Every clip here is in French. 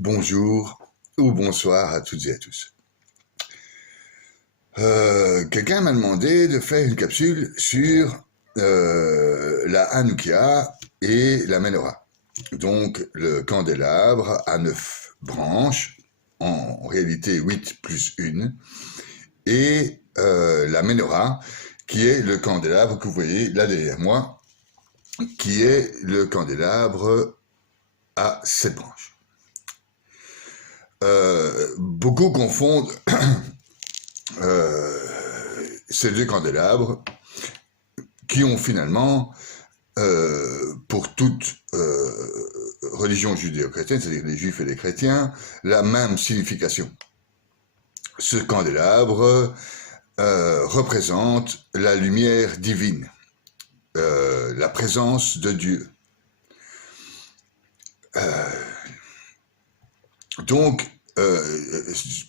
Bonjour ou bonsoir à toutes et à tous. Quelqu'un m'a demandé de faire une capsule sur la Hanoukia et la Menorah. Donc le candélabre à 9 branches, en réalité 8 plus 1, et la Menorah, qui est le candélabre que vous voyez là derrière moi, qui est le candélabre à 7 branches. Beaucoup confondent ces deux candélabres qui ont finalement, pour toute religion judéo-chrétienne, c'est-à-dire les juifs et les chrétiens, la même signification. Ce candélabre représente la lumière divine, la présence de Dieu. Donc,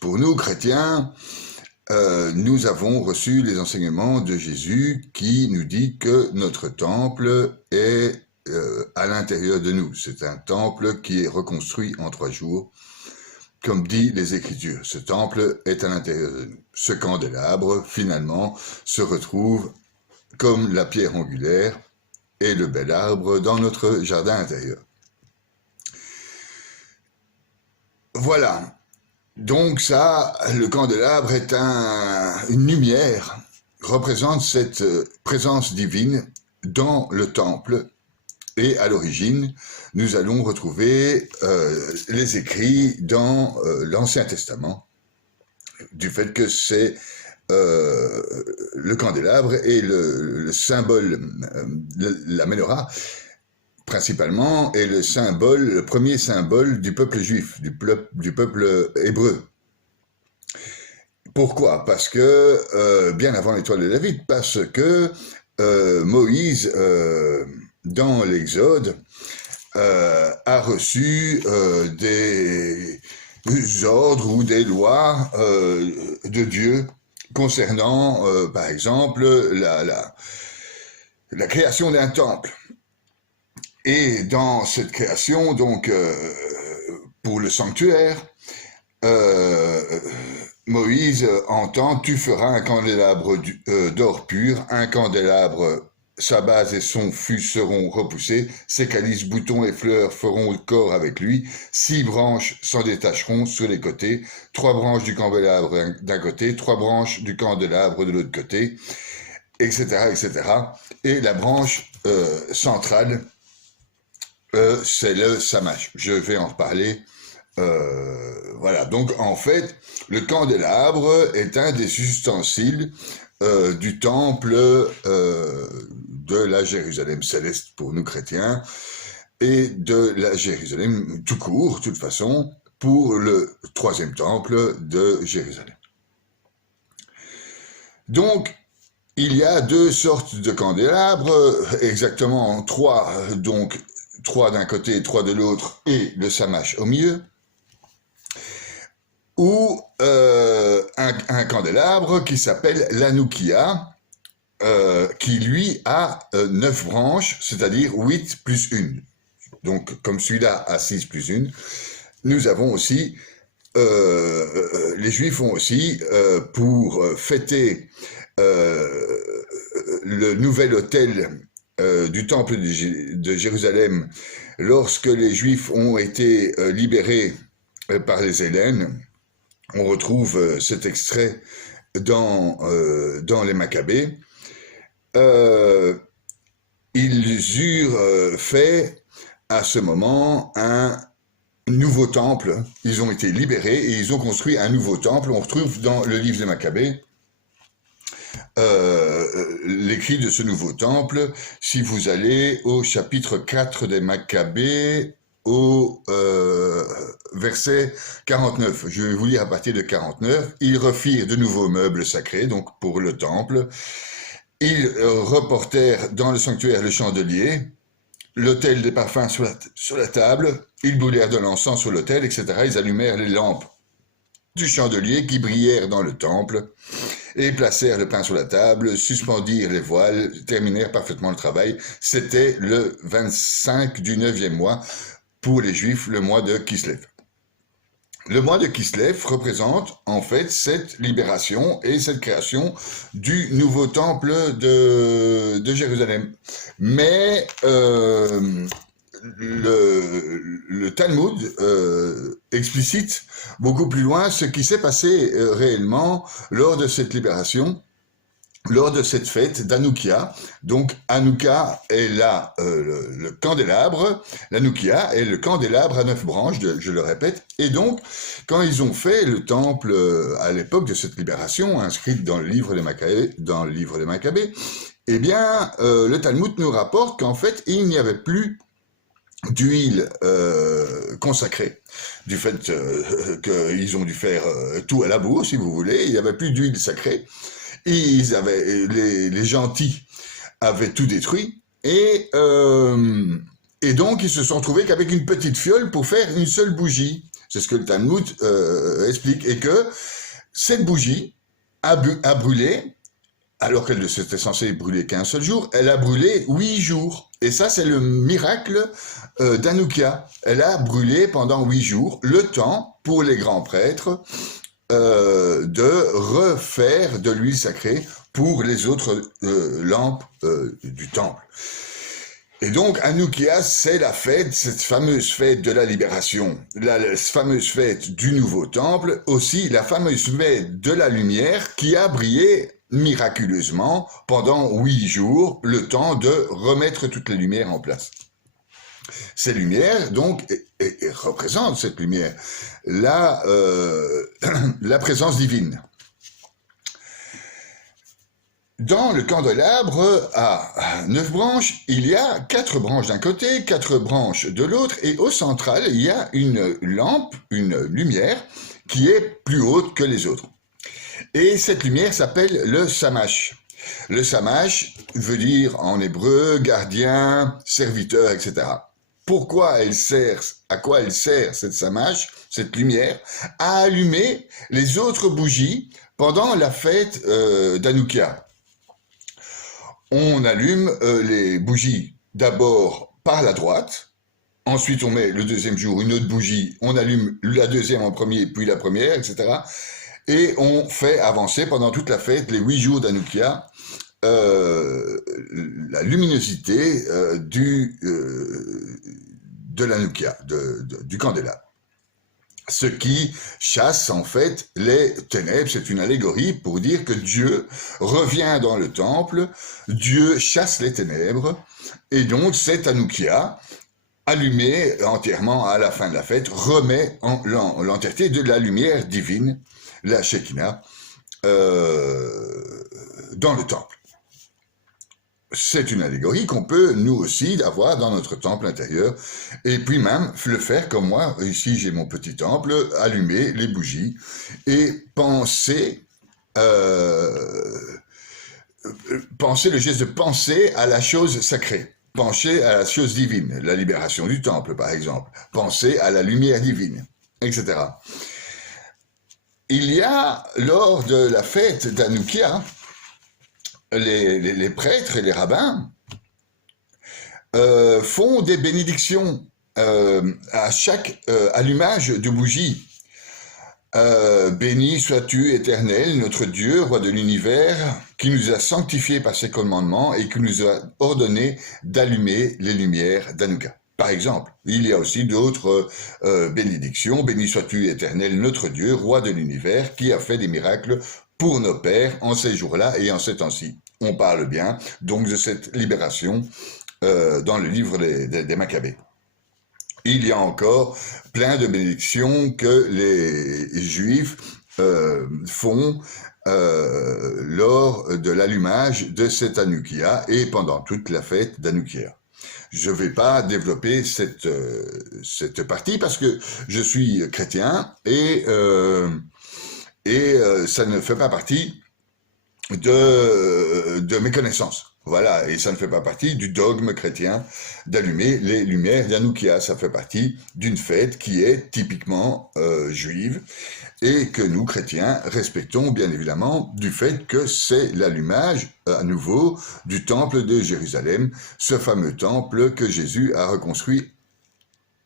pour nous, chrétiens, nous avons reçu les enseignements de Jésus qui nous dit que notre temple est à l'intérieur de nous. C'est un temple qui est reconstruit en 3 jours, comme dit les Écritures. Ce temple est à l'intérieur de nous. Ce candélabre, finalement, se retrouve comme la pierre angulaire et le bel arbre dans notre jardin intérieur. Voilà. Donc ça, le candélabre est une lumière, représente cette présence divine dans le temple. Et à l'origine, nous allons retrouver les écrits dans l'Ancien Testament, du fait que c'est le candélabre et le symbole, la Menorah, principalement, est le premier symbole du peuple juif, du peuple hébreu. Pourquoi? Parce que, bien avant l'étoile de David, parce que Moïse, dans l'Exode, a reçu des ordres ou des lois de Dieu concernant, par exemple, la création d'un temple. Et dans cette création, donc, pour le sanctuaire, Moïse entend, tu feras un candélabre d'or pur, un candélabre, sa base et son fût seront repoussés, ses calices, boutons et fleurs feront le corps avec lui, 6 branches s'en détacheront sur les côtés, 3 branches du candélabre d'un côté, 3 branches du candélabre de l'autre côté, etc., etc. Et la branche centrale, c'est le samach. Je vais en reparler. Voilà, donc en fait, le candélabre est un des ustensiles du temple de la Jérusalem céleste pour nous chrétiens et de la Jérusalem tout court, de toute façon, pour le 3e temple de Jérusalem. Donc, il y a 2 sortes de candélabres, exactement 3, donc 3 d'un côté et 3 de l'autre, et le samach au milieu, ou un candélabre qui s'appelle l'Hanoukia, qui lui a 9 branches, c'est-à-dire 8 plus 1. Donc, comme celui-là a 6 plus 1, nous avons aussi, les Juifs ont aussi, pour fêter le nouvel autel du temple de Jérusalem, lorsque les Juifs ont été libérés par les Hellènes. On retrouve cet extrait dans les Maccabées. Ils eurent fait à ce moment un nouveau temple. Ils ont été libérés et ils ont construit un nouveau temple. On retrouve dans le livre des Maccabées l'écrit de ce nouveau temple. Si vous allez au chapitre 4 des Maccabées, au verset 49. Je vais vous lire à partir de 49. Ils refirent de nouveaux meubles sacrés, donc pour le temple. Ils reportèrent dans le sanctuaire le chandelier, l'autel des parfums sur la table. Ils brûlèrent de l'encens sur l'autel, etc. Ils allumèrent les lampes du chandelier qui brillèrent dans le temple et placèrent le pain sur la table, suspendirent les voiles, terminèrent parfaitement le travail. C'était le 25 du 9e mois, pour les Juifs, le mois de Kislev. Le mois de Kislev représente en fait cette libération et cette création du nouveau temple de Jérusalem. Mais le Talmud explicite beaucoup plus loin ce qui s'est passé réellement lors de cette libération, lors de cette fête d'Hanoukia. Donc Hanouka est là le candélabre, l'Hanoukia est le candélabre à 9 branches, je le répète. Et donc, quand ils ont fait le temple à l'époque de cette libération, inscrite dans le livre des Maccabées, eh bien, le Talmud nous rapporte qu'en fait, il n'y avait plus d'huile consacrée, du fait qu'ils ont dû faire tout à la bourre, si vous voulez, il n'y avait plus d'huile sacrée. Les gentils avaient tout détruit et donc ils se sont trouvés qu'avec une petite fiole pour faire une seule bougie. C'est ce que le Talmud explique, et que cette bougie a brûlé, alors qu'elle ne s'était censée brûler qu'un seul jour, elle a brûlé 8 jours. Et ça, c'est le miracle d'Hanoukia. Elle a brûlé pendant 8 jours, le temps pour les grands prêtres de refaire de l'huile sacrée pour les autres lampes du temple. Et donc, Hanoukia, c'est la fête, cette fameuse fête de la libération, la fameuse fête du nouveau temple, aussi la fameuse fête de la lumière qui a brillé miraculeusement pendant 8 jours, le temps de remettre toutes les lumières en place. Ces lumières, donc, représentent cette lumière, la présence divine. Dans le candélabre à 9 branches, il y a 4 branches d'un côté, 4 branches de l'autre, et au central, il y a une lampe, une lumière, qui est plus haute que les autres. Et cette lumière s'appelle le samash. Le samash veut dire en hébreu gardien, serviteur, etc. Pourquoi elle sert, à quoi elle sert cette samash, cette lumière, à allumer les autres bougies pendant la fête d'Hanoukia. On allume les bougies d'abord par la droite, ensuite on met le deuxième jour une autre bougie, on allume la deuxième en premier, puis la première, etc. Et on fait avancer pendant toute la fête, les 8 jours d'Hanoukia, la luminosité de l'Hanoukia, du candélabre. Ce qui chasse en fait les ténèbres, c'est une allégorie pour dire que Dieu revient dans le temple, Dieu chasse les ténèbres, et donc cette Hanoukia, allumée entièrement à la fin de la fête, remet l'entièreté de la lumière divine, la Shekinah, dans le temple. C'est une allégorie qu'on peut, nous aussi, avoir dans notre temple intérieur, et puis même le faire comme moi. Ici, j'ai mon petit temple, allumer les bougies, et penser le geste de penser à la chose sacrée, penser à la chose divine, la libération du temple, par exemple, penser à la lumière divine, etc. Il y a, lors de la fête d'Hanoukia, les prêtres et les rabbins font des bénédictions à chaque allumage de bougie. Béni sois-tu, Éternel, notre Dieu, roi de l'univers, qui nous a sanctifiés par ses commandements et qui nous a ordonné d'allumer les lumières d'Hanouka. Par exemple, il y a aussi d'autres bénédictions. Béni sois-tu, Éternel, notre Dieu, roi de l'univers, qui a fait des miracles pour nos pères en ces jours-là et en ces temps-ci. On parle bien donc de cette libération dans le livre des Maccabées. Il y a encore plein de bénédictions que les Juifs font lors de l'allumage de cette Hanoukia et pendant toute la fête d'Hanoukia. Je ne vais pas développer cette partie parce que je suis chrétien et ça ne fait pas partie de mes connaissances. Voilà, et ça ne fait pas partie du dogme chrétien d'allumer les lumières d'Hanoukia. Ça fait partie d'une fête qui est typiquement juive et que nous, chrétiens, respectons bien évidemment du fait que c'est l'allumage à nouveau du temple de Jérusalem, ce fameux temple que Jésus a reconstruit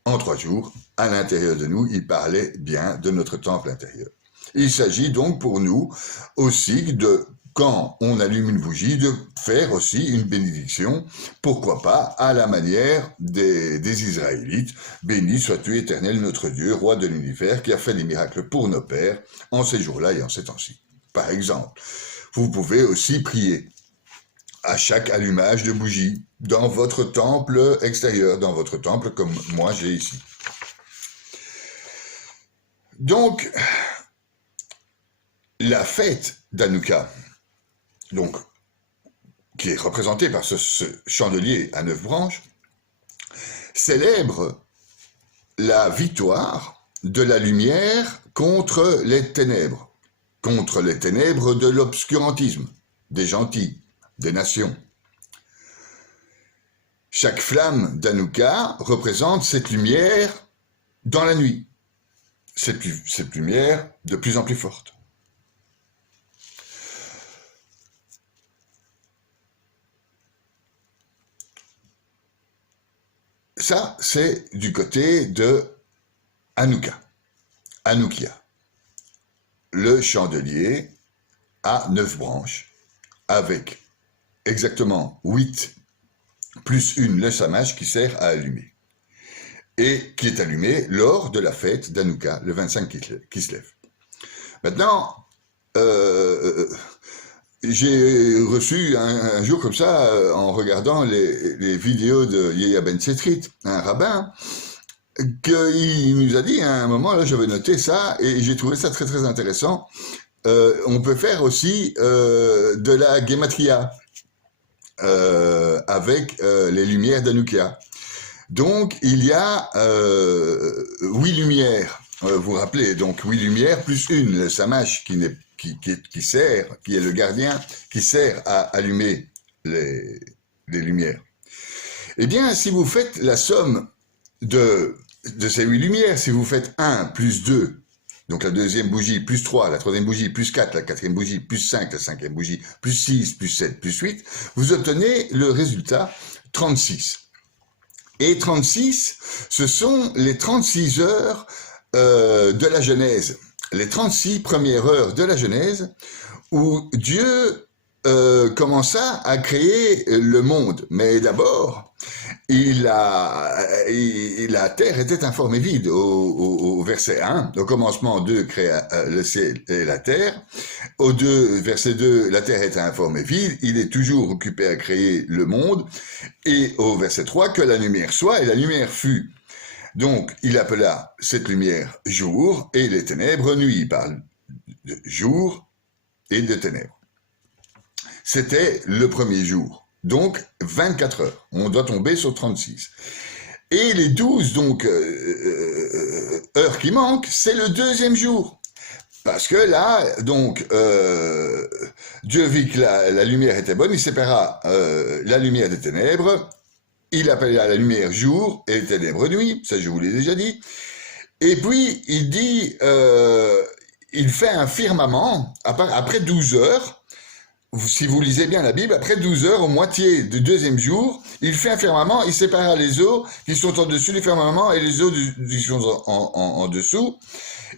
en 3 jours, à l'intérieur de nous, il parlait bien de notre temple intérieur. Il s'agit donc pour nous aussi de, quand on allume une bougie, de faire aussi une bénédiction, pourquoi pas, à la manière des Israélites. Béni sois-tu, Éternel, notre Dieu, roi de l'univers, qui a fait des miracles pour nos pères en ces jours-là et en ces temps-ci. Par exemple, vous pouvez aussi prier à chaque allumage de bougie dans votre temple extérieur, dans votre temple comme moi j'ai ici. Donc, la fête d'Hanouka, donc, qui est représentée par ce chandelier à 9 branches, célèbre la victoire de la lumière contre les ténèbres de l'obscurantisme, des gentils, des nations. Chaque flamme d'Hanouka représente cette lumière dans la nuit, cette lumière de plus en plus forte. Ça, c'est du côté de Hanouka, Hanoukia, le chandelier à 9 branches, avec exactement 8 plus une le samach qui sert à allumer, et qui est allumé lors de la fête d'Hanouka, le 25 qui se lève. Maintenant, j'ai reçu un jour comme ça, en regardant les vidéos de Yeya Ben Setrit, un rabbin, qu'il nous a dit à un moment, là j'avais noté ça, et j'ai trouvé ça très très intéressant. On peut faire aussi de la gematria avec les lumières d'Hanouka. Donc il y a 8 lumières, vous vous rappelez, donc 8 lumières plus une, le samach qui est le gardien, qui sert à allumer les lumières. Eh bien, si vous faites la somme de ces 8 lumières, si vous faites 1 plus 2, donc la deuxième bougie, plus 3, la troisième bougie, plus 4, la quatrième bougie, plus 5, la cinquième bougie, plus 6, plus 7, plus 8, vous obtenez le résultat 36. Et 36, ce sont les 36 heures de la Genèse, les 36 premières heures de la Genèse, où Dieu commença à créer le monde. Mais d'abord, la terre était informée vide au verset 1. Au commencement, Dieu créa le ciel et la terre. Au verset 2, la terre était informée vide. Il est toujours occupé à créer le monde. Et au verset 3, que la lumière soit, et la lumière fut. Donc, il appela cette lumière jour, et les ténèbres nuit. Il parle de jour et de ténèbres. C'était le premier jour. Donc, 24 heures. On doit tomber sur 36. Et les 12 donc, heures qui manquent, c'est le deuxième jour. Parce que là, donc, Dieu vit que la lumière était bonne, il sépara la lumière des ténèbres, il appela la lumière jour et les ténèbres nuit, ça je vous l'ai déjà dit. Et puis, il dit, il fait un firmament, après 12 heures, si vous lisez bien la Bible, après 12 heures, au moitié du deuxième jour, il fait un firmament, il sépara les eaux qui sont en-dessus du firmament et les eaux qui sont en dessous.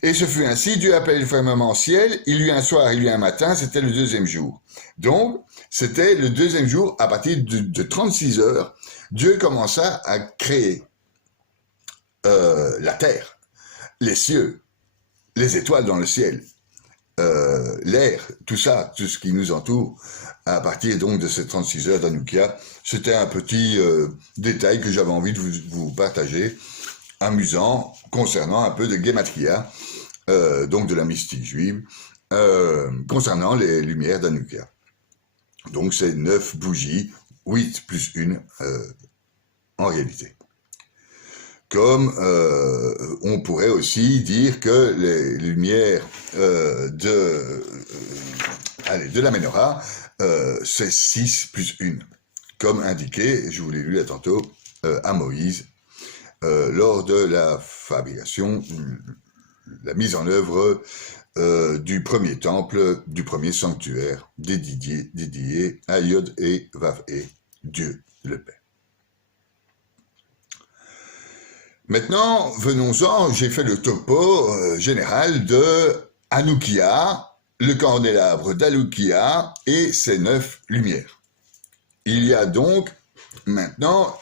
Et ce fut ainsi, Dieu appelait le firmament ciel, il y eut un soir, il y eut un matin, c'était le deuxième jour. Donc, c'était le deuxième jour, à partir de 36 heures, Dieu commença à créer la terre, les cieux, les étoiles dans le ciel, l'air, tout ça, tout ce qui nous entoure, à partir donc de ces 36 heures d'Hanouka. C'était un petit détail que j'avais envie de vous partager, amusant, concernant un peu de Gematria, donc de la mystique juive, concernant les lumières d'Hanouka. Donc c'est 9 bougies, 8 plus 1 en réalité. Comme on pourrait aussi dire que les lumières de la Menorah, c'est 6 plus 1, comme indiqué, je vous l'ai lu là tantôt, à Moïse, lors de la fabrication, la mise en œuvre du premier temple, du premier sanctuaire dédié à Yod et Vav et Dieu le Père. Maintenant, venons-en, j'ai fait le topo général de Hanoukia, le candélabre d'Hanoukia et ses 9 lumières. Il y a donc maintenant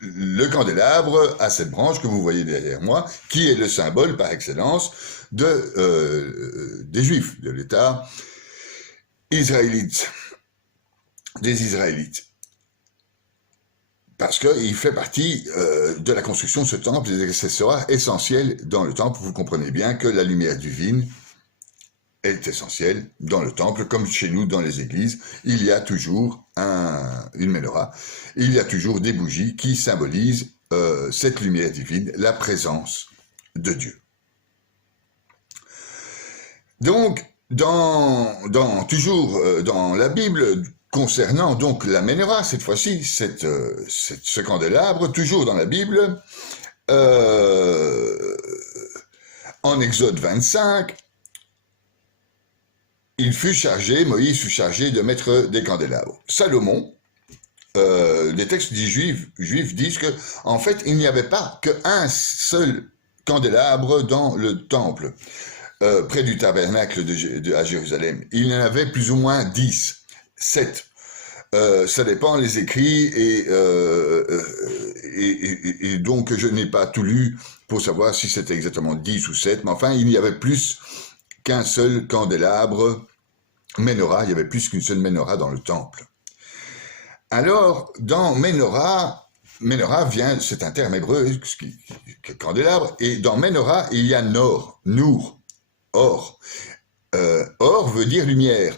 le candélabre à cette branche que vous voyez derrière moi, qui est le symbole par excellence des Juifs, de l'État israélite, des Israélites. Parce qu'il fait partie de la construction de ce temple, des accessoires essentiels dans le temple. Vous comprenez bien que la lumière divine est essentielle dans le temple, comme chez nous dans les églises. Il y a toujours une menorah, il y a toujours des bougies qui symbolisent cette lumière divine, la présence de Dieu. Donc, toujours dans la Bible, concernant donc la menorah, cette fois-ci, ce candélabre, toujours dans la Bible, en Exode 25, Moïse fut chargé de mettre des candélabres. Salomon, les textes juifs disent que, en fait, il n'y avait pas qu'un seul candélabre dans le temple, près du tabernacle à Jérusalem. Il y en avait plus ou moins 10, 7. Ça dépend les écrits et donc je n'ai pas tout lu pour savoir si c'était exactement 10 ou 7, mais enfin il y avait plus qu'un seul candélabre menorah, il y avait plus qu'une seule menorah dans le temple. Alors dans menorah vient, c'est un terme hébreu, candélabre, et dans menorah il y a nour, or. Or veut dire lumière.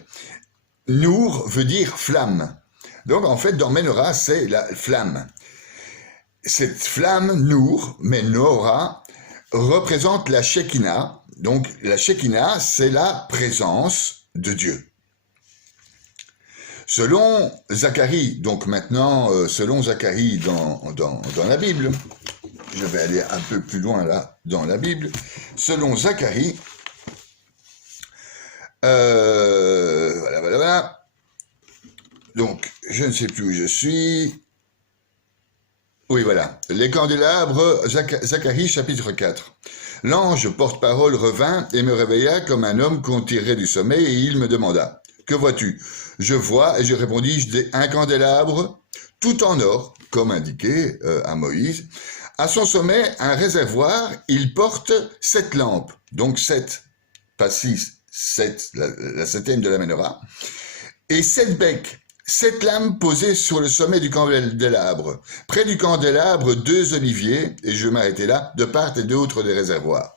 Nour veut dire flamme. Donc en fait, dans menorah, c'est la flamme. Cette flamme, nour, menorah, représente la Shekinah. Donc la Shekinah, c'est la présence de Dieu. Selon Zacharie, donc maintenant, selon Zacharie dans la Bible, je vais aller un peu plus loin là, dans la Bible, selon Zacharie, voilà. Donc, je ne sais plus où je suis. Oui, voilà. Les candélabres, Zacharie, chapitre 4. L'ange porte-parole revint et me réveilla comme un homme qu'on tirerait du sommeil, et il me demanda, « Que vois-tu » Je vois, et je répondis, « Un candélabre, tout en or, comme indiqué à Moïse. À son sommet, un réservoir, il porte 7 lampes, donc 7, pas 6, 7, la septième de la menorah, et 7 becs. 7 lampes posées sur le sommet du candélabre. Près du candélabre, 2 oliviers, et je m'arrêtais là, de part et d'autre des réservoirs.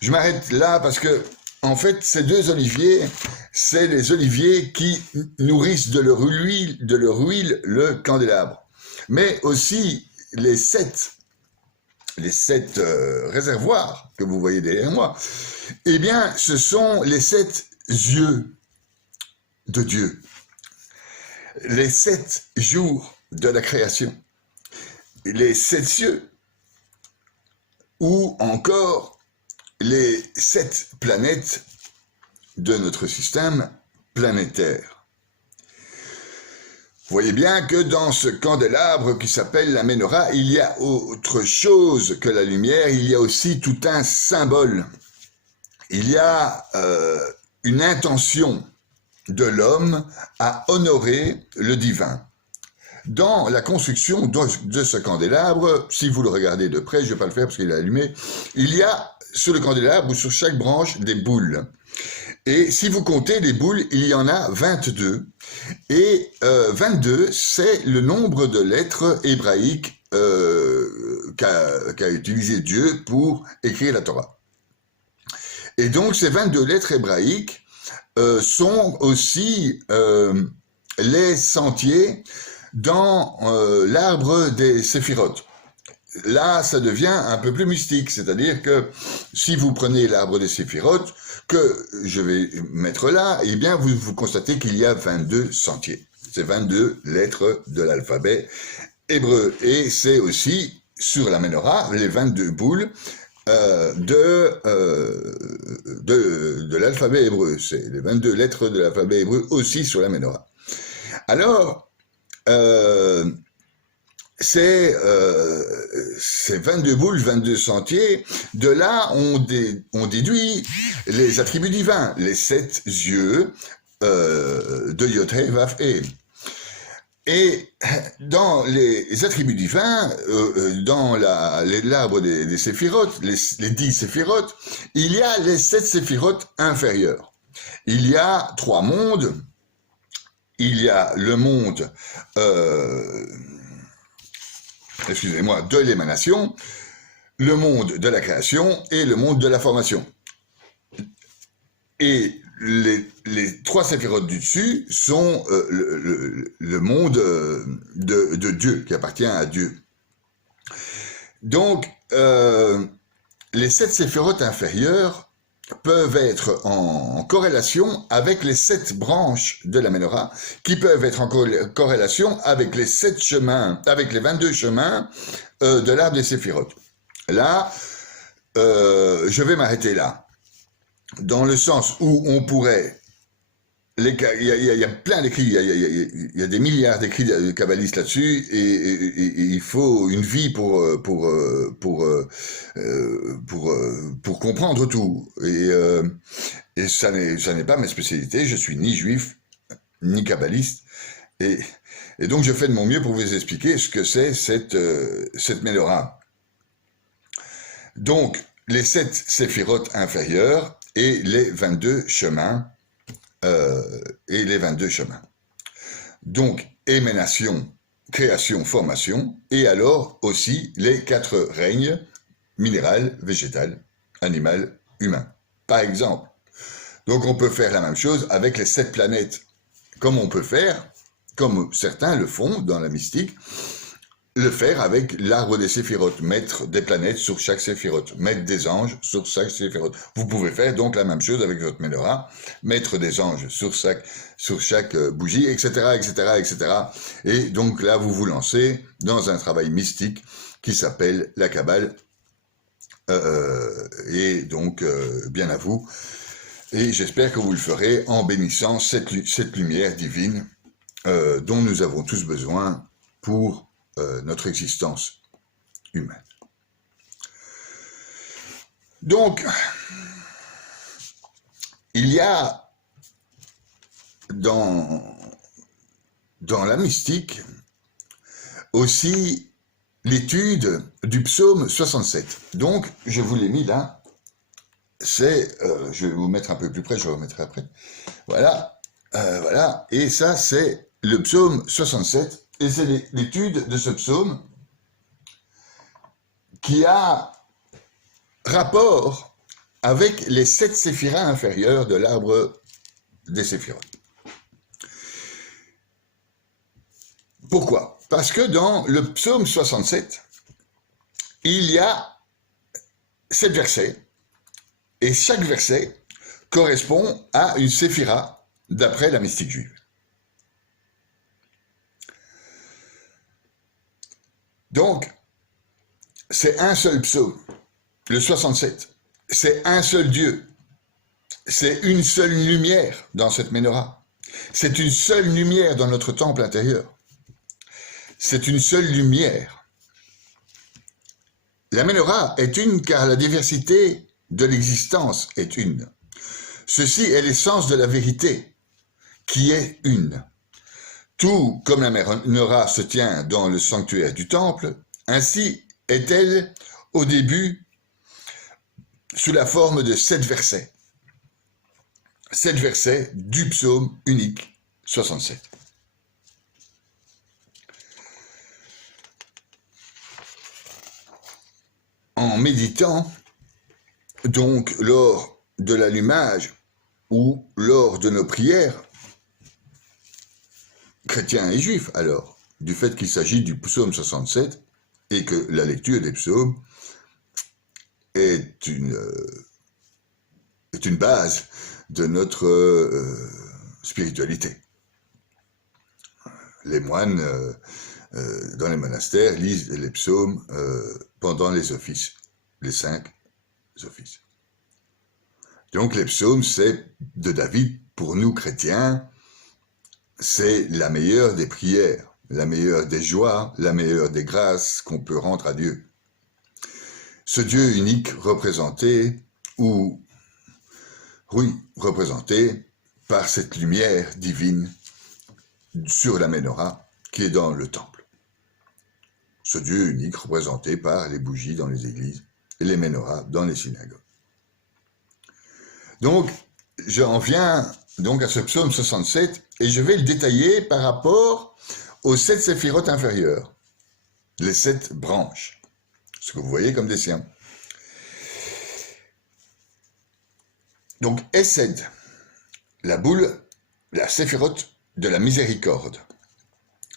Je m'arrête là parce que, en fait, ces 2 oliviers, c'est les oliviers qui nourrissent de leur huile le candélabre. Mais aussi les 7 réservoirs que vous voyez derrière moi, eh bien, ce sont les 7 yeux de Dieu. Les 7 jours de la création, les 7 cieux, ou encore les 7 planètes de notre système planétaire. Vous voyez bien que dans ce candélabre qui s'appelle la menorah, il y a autre chose que la lumière, il y a aussi tout un symbole. Il y a une intention de l'homme à honorer le divin. Dans la construction de ce candélabre, si vous le regardez de près, je ne vais pas le faire parce qu'il est allumé, il y a sur le candélabre ou sur chaque branche des boules. Et si vous comptez les boules, il y en a 22. Et 22, c'est le nombre de lettres hébraïques qu'a utilisé Dieu pour écrire la Torah. Et donc ces 22 lettres hébraïques sont aussi les sentiers dans l'arbre des séphirotes. Là, ça devient un peu plus mystique, c'est-à-dire que si vous prenez l'arbre des séphirotes, que je vais mettre là, eh bien, vous constatez qu'il y a 22 sentiers. C'est 22 lettres de l'alphabet hébreu. Et c'est aussi, sur la menorah, les 22 boules de l'alphabet hébreu. C'est les 22 lettres de l'alphabet hébreu aussi sur la menorah. Alors, c'est 22 boules, 22 sentiers. De là, on déduit les attributs divins, les 7 yeux de Yod-Heh Vav-Heh. Et dans les attributs divins, dans l'arbre des séphirotes, les 10 séphirotes, il y a les 7 séphirotes inférieures. Il y a 3 mondes. Il y a le monde, excusez-moi, de l'émanation, le monde de la création et le monde de la formation. Et les 3 séphirotes du dessus sont le monde de Dieu, qui appartient à Dieu. Donc, les 7 séphirotes inférieures peuvent être en corrélation avec les 7 branches de la Ménorah, qui peuvent être en corrélation avec les 7 chemins, avec les 22 chemins de l'arbre des séphirotes. Là, je vais m'arrêter là, dans le sens où on pourrait... Il y a plein d'écrits, il y a des milliards d'écrits de kabbalistes là-dessus, et il faut une vie pour comprendre tout. Et ça n'est pas ma spécialité. Je suis ni juif ni kabbaliste, et donc je fais de mon mieux pour vous expliquer ce que c'est cette Ménorah. Donc les 7 séphirotes inférieures et les 22 chemins. Donc, émanation, création, formation, et alors aussi les 4 règnes, minéral, végétal, animal, humain, par exemple. Donc on peut faire la même chose avec les 7 planètes, comme on peut faire, comme certains le font dans la mystique, le faire avec l'arbre des séphirotes, mettre des planètes sur chaque séphirote, mettre des anges sur chaque séphirote. Vous pouvez faire donc la même chose avec votre Ménorah, mettre des anges sur chaque bougie, etc., etc., etc. Et donc là, vous vous lancez dans un travail mystique qui s'appelle la Kabbale. Et donc, bien à vous. Et j'espère que vous le ferez en bénissant cette lumière divine dont nous avons tous besoin pour notre existence humaine. Donc, il y a dans la mystique aussi l'étude du psaume 67. Donc, je vous l'ai mis là. Je vais vous mettre un peu plus près, je le remettrai après. Voilà, voilà. Et ça, c'est le psaume 67. Et c'est l'étude de ce psaume qui a rapport avec les 7 séphiras inférieurs de l'arbre des séphirotes. Pourquoi? Parce que dans le psaume 67, il y a 7 versets, et chaque verset correspond à une séphira d'après la mystique juive. Donc, c'est un seul psaume, le 67. C'est un seul Dieu. C'est une seule lumière dans cette Ménorah. C'est une seule lumière dans notre temple intérieur. C'est une seule lumière. La Ménorah est une car la diversité de l'existence est une. Ceci est l'essence de la vérité, qui est une. Tout comme la Ménorah se tient dans le sanctuaire du temple, ainsi est-elle au début sous la forme de 7 versets. 7 versets du psaume unique 67. En méditant, donc lors de l'allumage ou lors de nos prières, chrétiens et juifs alors, du fait qu'il s'agit du psaume 67 et que la lecture des psaumes est une base de notre spiritualité. Les moines dans les monastères lisent les psaumes pendant les offices, les 5 offices. Donc les psaumes, c'est de David, pour nous chrétiens, c'est la meilleure des prières. la meilleure des joies, la meilleure des grâces qu'on peut rendre à Dieu. Ce Dieu unique représenté par cette lumière divine sur la menorah qui est dans le temple. Ce Dieu unique représenté par les bougies dans les églises et les menorahs dans les synagogues. Donc, j'en viens donc à ce psaume 67 et je vais le détailler par rapport aux 7 séphirotes inférieures, les 7 branches, ce que vous voyez comme des siens. Donc, Hesed, la boule, la séphirote de la miséricorde.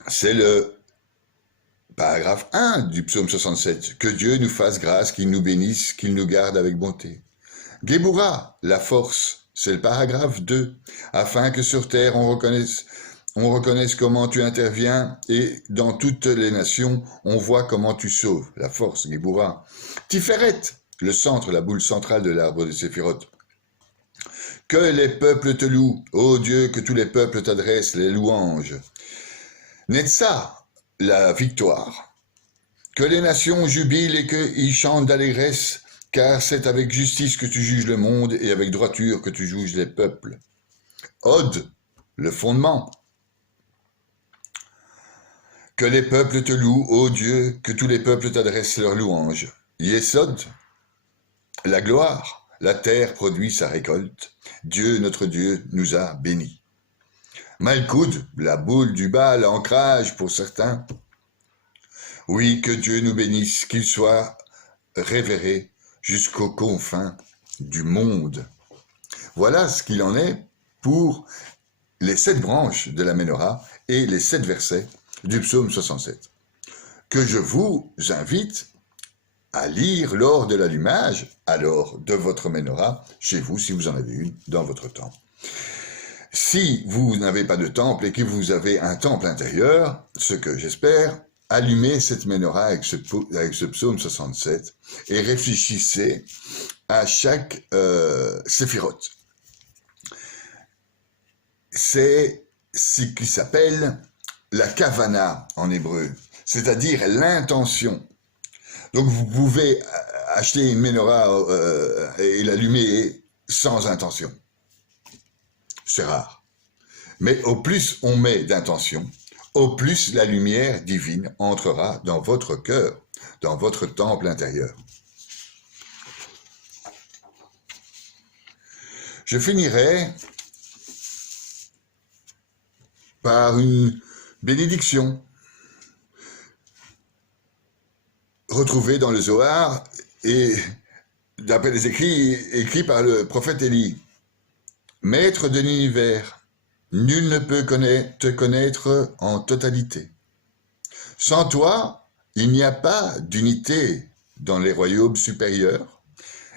C'est le paragraphe 1 du psaume 67. Que Dieu nous fasse grâce, qu'il nous bénisse, qu'il nous garde avec bonté. Géboura, la force, c'est le paragraphe 2. Afin que sur terre on reconnaisse comment tu interviens et dans toutes les nations, on voit comment tu sauves. La force, Géboura. Tiferet, le centre, la boule centrale de l'arbre de Séphiroth. Que les peuples te louent, ô Dieu, que tous les peuples t'adressent les louanges. Netza, la victoire. Que les nations jubilent et qu'ils chantent d'allégresse, car c'est avec justice que tu juges le monde et avec droiture que tu juges les peuples. Od, le fondement. Que les peuples te louent, ô Dieu, que tous les peuples t'adressent leurs louanges. Yesod, la gloire. La terre produit sa récolte. Dieu, notre Dieu, nous a bénis. Malkoud, la boule du bas, l'ancrage pour certains. Oui, que Dieu nous bénisse, qu'il soit révéré jusqu'aux confins du monde. Voilà ce qu'il en est pour les 7 branches de la Ménorah et les 7 versets du psaume 67, que je vous invite à lire lors de l'allumage, alors de votre Ménorah, chez vous, si vous en avez une, dans votre temple. Si vous n'avez pas de temple et que vous avez un temple intérieur, ce que j'espère, allumez cette Ménorah avec ce psaume 67 et réfléchissez à chaque séphirote. C'est ce qui s'appelle la kavana en hébreu, c'est-à-dire l'intention. Donc vous pouvez acheter une Ménorah et l'allumer sans intention. C'est rare. Mais au plus on met d'intention, au plus la lumière divine entrera dans votre cœur, dans votre temple intérieur. Je finirai par une bénédiction retrouvée dans le Zohar et d'après les écrits par le prophète Élie. Maître de l'univers, nul ne peut te connaître en totalité. Sans toi, il n'y a pas d'unité dans les royaumes supérieurs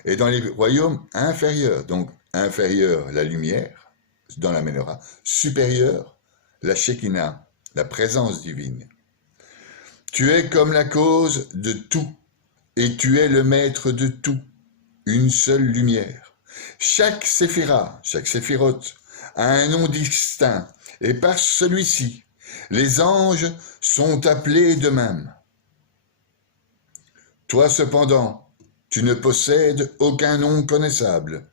et dans les royaumes inférieurs. Donc, inférieur, la lumière, dans la Ménorah, supérieur, la Shekinah, la présence divine. Tu es comme la cause de tout, et tu es le maître de tout, une seule lumière. Chaque séphira, chaque séphirote, a un nom distinct, et par celui-ci, les anges sont appelés de même. Toi cependant, tu ne possèdes aucun nom connaissable,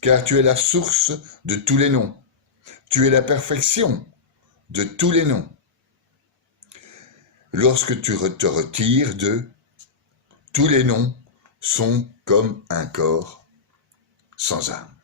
car tu es la source de tous les noms. Tu es la perfection de tous les noms. Lorsque tu te retires d'eux, tous les noms sont comme un corps sans âme.